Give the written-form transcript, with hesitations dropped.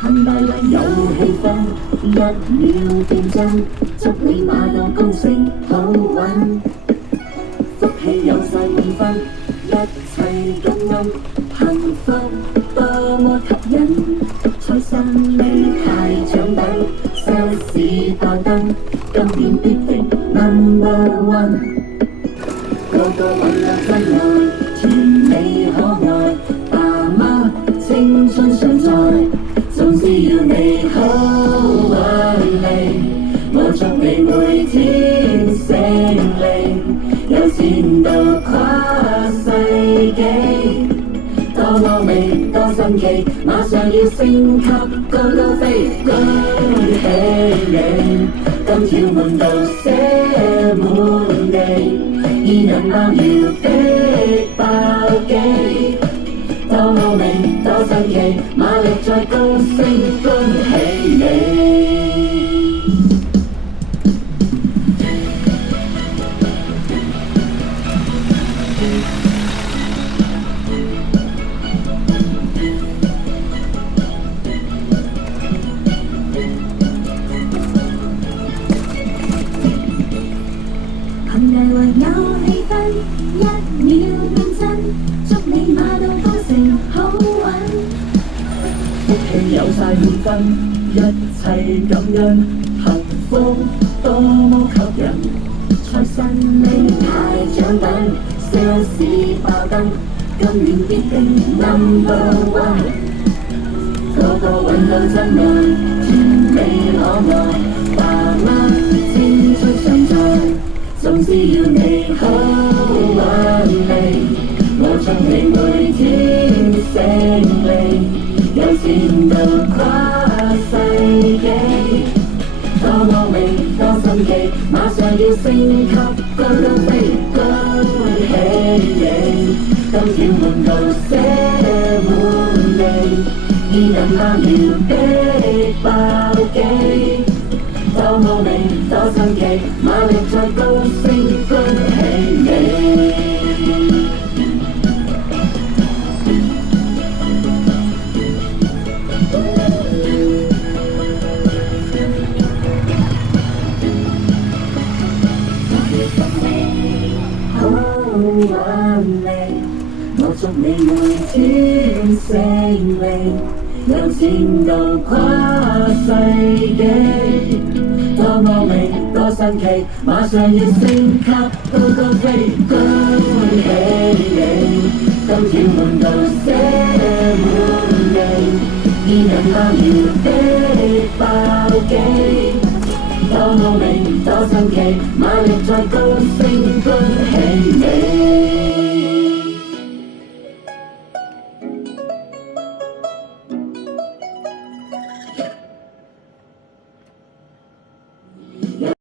很大力有氣氛，一秒變真，祝你馬到高升好運，福氣有晒滿分，一切感恩，幸福多麼吸引，財神尾派獎品，收市爆燈，今年必定 No.1， 個個揾兩真愛，甜美可愛，爸媽青春常在。總之要你好運利，我祝你每天勝利，有錢到跨世紀，多歐美多新奇，馬上要升級高高飛，恭喜你！金條滿道寫滿地，二人包要逼爆機。多歐美多新奇，馬力再高升，恭喜你！行內內有氣氛，一秒變真，祝你馬到高升好運，福氣有晒滿分，一切感恩，幸福多麼吸引，財神尾派獎品，sales 爆燈，今年必定 No.1， 個個揾到真愛，甜美可愛，爸媽青春常在。總之要你好運利，我祝你每天勝利，有錢到跨世紀，多歐美多新奇，馬上要升級高高飛，恭喜你！金條滿道寫滿地，二人包要逼爆機。多歐美多新奇，馬力再高升，恭喜你！好運利，我祝你每天勝利，有錢到跨世紀。多歐美多新奇，馬上要升級高高飛，恭喜你！金條滿道寫滿地，二人包要逼爆機。多歐美多新奇，馬力再高升，恭喜你！